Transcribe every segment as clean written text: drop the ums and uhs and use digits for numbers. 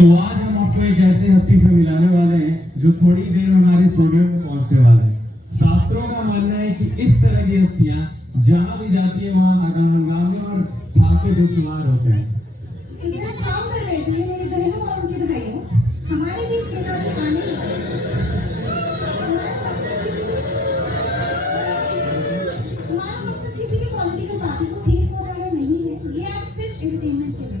तो आज हम आपको एक ऐसी हस्ती से मिलाने वाले हैं जो थोड़ी देर में हमारे स्टूडियो में पहुंचने वाले हैं। शास्त्रों का मानना है कि इस तरह की हस्तियां जहां भी जाती है वहां हंगामे और फाके बेशुमार होते हैं। इतना काम कर रहे थे मेरी बहनों और उनके भाइयों, हमारे बीच नेताजी आने हमारा मकसद किसी भी पॉलिटिकल पार्टी को ठेस पहुंचाना नहीं है, ये आप सिर्फ एंटरटेनमेंट के लिए।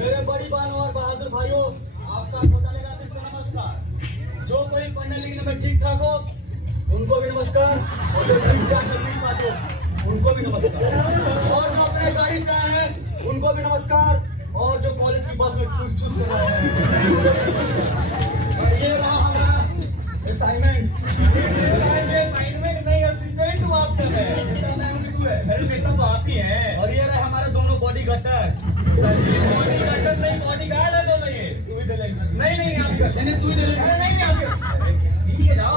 मेरे बड़ी बहनों और बहादुर भाइयों, आपका छोटा लेना से नमस्कार। जो कोई पढ़ने लिखने में ठीक ठाक हो उनको भी नमस्कार, और जो ठीक ठाक नहीं पाते हो उनको भी नमस्कार, और जो अपने गाड़ी से आए हैं उनको भी नमस्कार, और जो कॉलेज की बस में चूस चूस कर रहे हैं। और ये रहा हमारा असाइनमेंट नहीं, असिस्टेंट हूँ आपका मैं तो आप ही हैं। और ये रहे हमारे दोनों बॉडी गटर नहीं, बॉडी गार्ड है दोनों ये। तू ही दे लेगा? नहीं नहीं तू ही दे लेगा? नहीं आप ठीक है, जाओ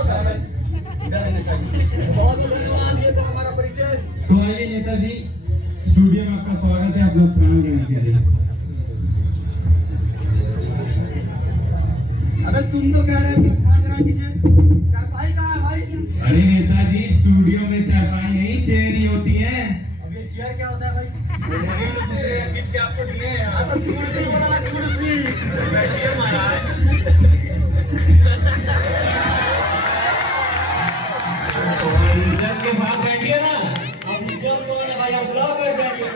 बहुत धन्यवाद। ये था हमारा परिचय। तो आइए नेताजी, स्टूडियो में आपका स्वागत है, अपना स्थान ग्रहण कीजिए। अबे तुम तो कह रहे हो स्थान ग्रहण कीजिए, चारपाई कहाँ है भाई? अरे नेताजी, स्टूडियो में चारपाई नहीं चेयर ही होती है। अब ये चेयर क्या होता है भाई? दूसरे आपको दिए हैं। तो कुर्सी बोला ना, कुर्सी बैठिए महाराज। इज्जत के साथ बैठिए ना। अब इज्जत कौन है भाई? आप बुलाओ बैठ जाइए।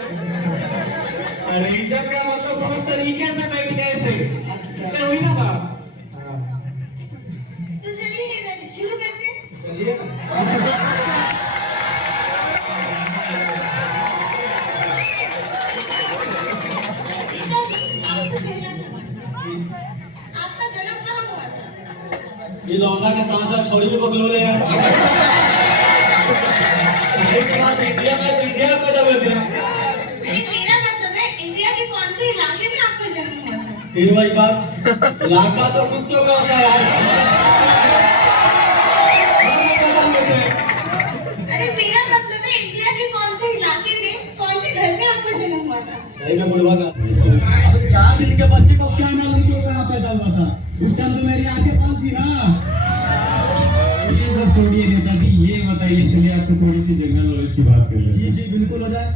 अरे इज्जत का मतलब बहुत तरीके से बैठने से हुई ना बात। तो चलिए नेताजी शुरू करते हैं। चलिए आपका जन्म कहाँ हुआ था? ये लौंडा के साथ छोड़ी में पकड़ो ले यार। इंडिया में पैदा हुए थे। अरे मेरा मतलब है इंडिया के कौन से इलाके में आपका जन्म हुआ था? फिर वही बात, इलाका तो कुत्तों का होता है अरे मेरा मतलब है इंडिया के कौन से इलाके में, कौन से घर में आपका जन्म हुआ था? सही में बुढ़वा का 4 दिन के बच्चे को क्या मालूम क्यों कहाँ पैदा हुआ था? उस टाइम तो मेरी आंखें बंद थी ना। ये सब छोड़िए नेताजी, ये बताइए, चलिए आपसे थोड़ी सी जनरल नॉलेज की बात कर रहे हैं। जी बिल्कुल हो जाए।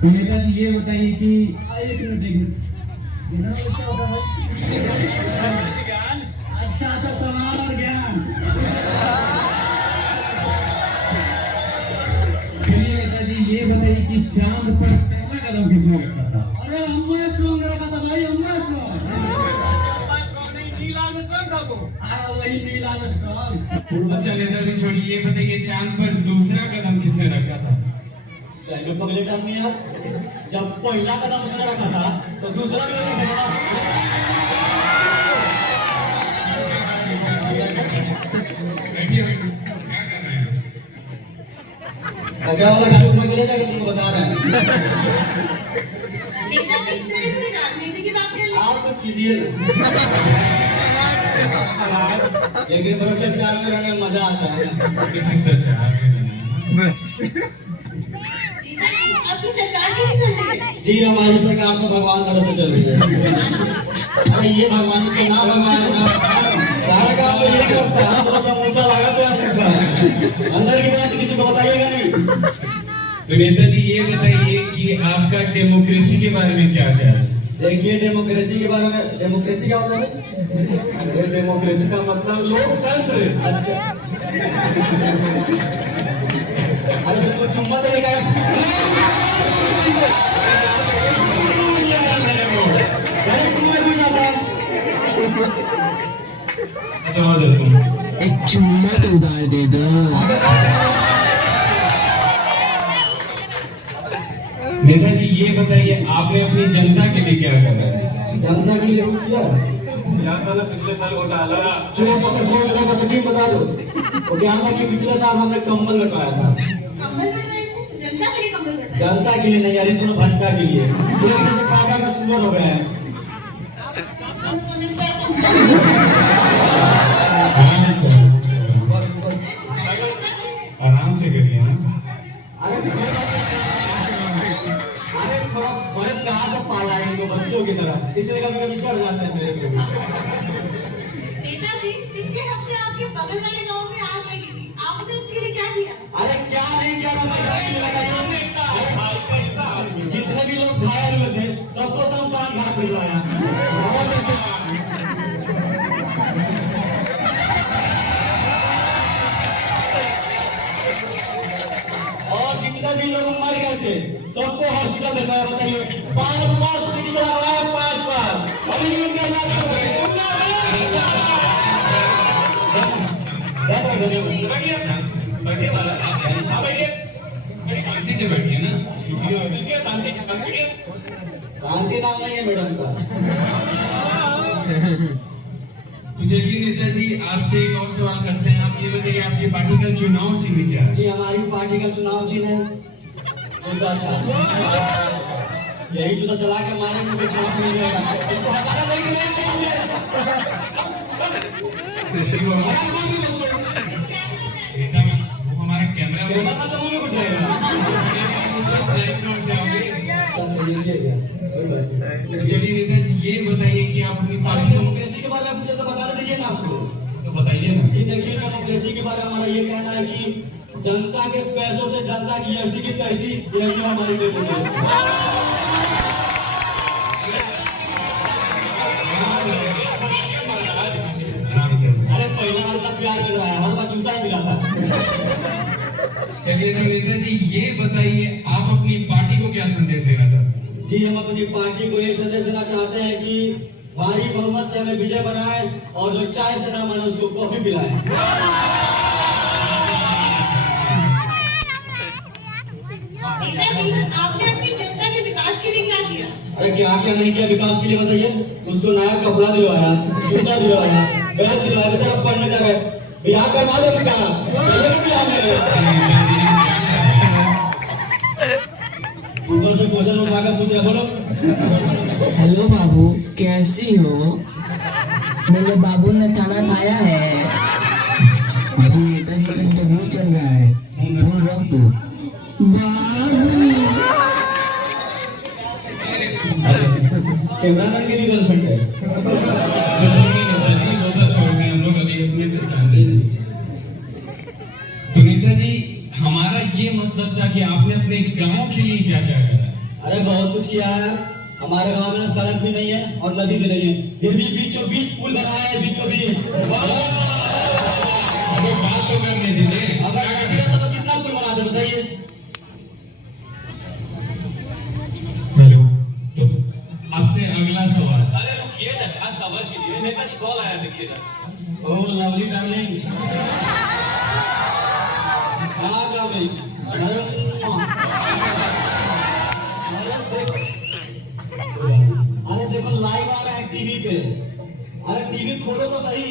तो नेताजी ये बताइए कि एक मिनट क्या होता है? अच्छा सवाल और ज्ञान। चलिए नेताजी ये बताइए कि चांद पर पहला कदम किसने रखा था? अरे अम्मा स्ट्रॉन्ग रखा था भाई, अम्मा स्ट्रॉन्ग नहीं, नील आर्मस्ट्रॉन्ग था वो। वही नील आर्मस्ट्रॉन्ग। अच्छा नेताजी छोड़िए, ये बताइए चांद पर दूसरा कदम किसने रखा था? पहले पगले आदमी यार, जब पहला कदम उसने रखा था तो दूसरा भी नहीं रखा। अच्छा वाला गाड़ी उठा के ले जाके तुमको बता रहे हैं। नेताजी सिर्फ में राजनीति की बात कर ले। आप तो कीजिए, लेकिन भ्रष्टाचार में रहने में मजा आता है। किसी से आपकी सरकार कैसी चल रही है? जी हमारी सरकार तो भगवान तरफ से चल रही है। अरे ये भगवान से ना भगवान है ना, सारा काम तो ये करता है। तो समूचा लगा तो अंदर की बात किसी को बताइएगा नहीं। तो नेताजी ये बताइए कि आपका डेमोक्रेसी के बारे में क्या ख्याल है? देखिए डेमोक्रेसी के बारे में, डेमोक्रेसी क्या होता है? डेमोक्रेसी का मतलब लोकतंत्र। अच्छा अरे तुमको चुम्मा तो लेगा। अच्छा एक चुम्मा तो उधार दे दो। नेताजी ये बताइए आपने अपनी जनता के लिए क्या करा है? जनता के लिए कुछ किया? पिछले साल घोटाला बता दो। वो क्या था कि पिछले साल हमने कंबल बंटवाया था। कंबल बंटवाए थे? जनता के लिए कंबल बंटवाए? जनता के लिए नहीं यार, दोनों भट्टा के लिए। ये जैसे काका का सुअर हो गया है। आराम से करिए ना। अरे थोड़ा बड़े कहा तो पाला है इनको बच्चों की तरह, इसलिए कभी कभी चढ़ जाते हैं मेरे पे। नेताजी, पिछले हफ्ते आपके बगल वाले गांव में आग लगी थी, आपने उसके लिए क्या किया? अरे क्या नहीं किया जितने भी लोग घायल हुए थे सबको शमशान घाट भिजवाया। और जितने भी लोग मर गए थे सबको हॉस्पिटल भिजवाया। बताइए 5 चिकित्सा लगाया, 5 बार अभी भी उनका इलाज कर रहे हैं। शांति से बैठिए ना। शांति नाम नहीं है मैडम का। तो चलिए नेताजी आपसे एक और सवाल करते हैं। आप ये बताइए आपकी पार्टी का चुनाव चिन्ह क्या है? जी हमारी पार्टी का चुनाव चिन्ह है जूता छाप। यही जूता चला के हमारे मुंह पे छाप मिल जाएगा। इसको हटाना नहीं मिलेगा। वो हमारा कैमरा कैमरा का तो मुंह में घुस जाएगा। चलिए नेताजी ये बताइए कि आप अपनी पार्टी को डेमोक्रेसी के बारे में पूछे तो बताने दीजिए ना आपको। तो बताइए ना। जी देखिए, डेमोक्रेसी के बारे में हमारा ये कहना है कि जनता के पैसों से जनता की अर्जी की तहसी, यही है हमारी डेमोक्रेसी। अरे पहला बार तक प्यार मिल रहा है, हर बार जूता ही मिला था। चलिए तो नेताजी ये बताइए आप अपनी पार्टी को क्या संदेश देना चाहते हैं? जी हम अपनी पार्टी को ये संदेश देना चाहते हैं कि भारी बहुमत से हमें विजय बनाए और जो चाय से ना माने उसको कॉफी पिलाए। नेताजी, आपने अपनी जनता के विकास के लिए क्या किया? अरे क्या क्या नहीं किया विकास के लिए बताइए। उसको नया कपड़ा दिलवाया, जूता दिलवाया, बैग दिलवाया, बेचारा पढ़ने जा रहा है। बिहार करवा दो क्या? ऊपर से क्वेश्चन उठा कर पूछ रहे, बोलो। हेलो बाबू, कैसी हो? मेरे बाबू ने खाना खाया है। अभी नेताजी का इंटरव्यू चल रहा है, फोन रख दो। बाबू कैमरामैन की भी गर्लफ्रेंड है। तो नेताजी हमारा ये मतलब था कि आपने अपने गांव के लिए क्या क्या करा? अरे बहुत कुछ किया है। हमारे गांव में सड़क भी नहीं है और नदी भी नहीं है, फिर भी बीचों बीच पुल बनाया है। बीचों बीच बात तो करने दीजिए। अगर नदी रहता तो कितना पुल बना दे बताइए। हेलो, तो आपसे अगला सवाल। अरे रुकिए जरा, सबर कीजिए। नेताजी कॉल आया, देखिए जरा। ओह लवली डार्लिंग, हाँ डार्लिंग, अरे देखो लाइव आ रहा है टीवी पे। अरे टीवी खोलो तो सही।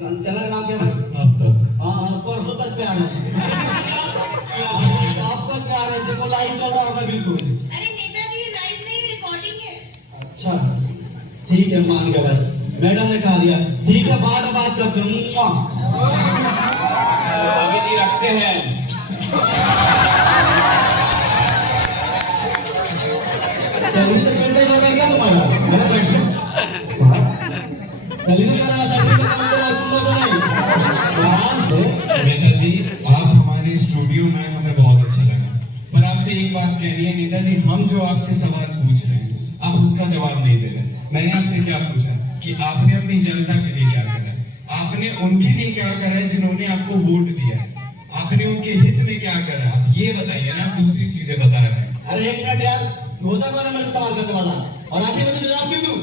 चैनल का नाम क्या है? अब तक हाँ परसों तक पे आ रहा है। अब तक पे आ रहा है, देखो लाइव चल रहा होगा बिल्कुल। अरे नेताजी, ये लाइव नहीं, रिकॉर्डिंग है। अच्छा ठीक है, मान गया भाई, मैडम ने कहा दिया। ठीक है, बाद में बात करते हैं। स्वामी जी रखते हैं। सर्विस से पेंटे कर रहा है क्या तुम्हारा? मेरा पेंटे सर्विस कर रहा है, सर्विस का काम चला, चुम्मा से नहीं। आराम से। नेताजी आप हमारे स्टूडियो में हमें बहुत अच्छा लगा, पर आपसे एक बात कहनी है नेताजी, हम जो आपसे सवाल पूछ रहे हैं आप उसका जवाब नहीं दे रहे। मैंने आपसे क्या पूछा कि आपने अपनी जनता के लिए क्या करा है? आपने उनके लिए क्या करा है जिन्होंने आपको वोट दिया है? आपने उनके हित में क्या करा? आप ये बताइए ना, आप दूसरी चीजें बता रहे हैं। अरे एक मिनट यार, तू होता कौन है मेरे सवाल करने वाला? और आगे मैं तुझे जवाब क्यों दूं?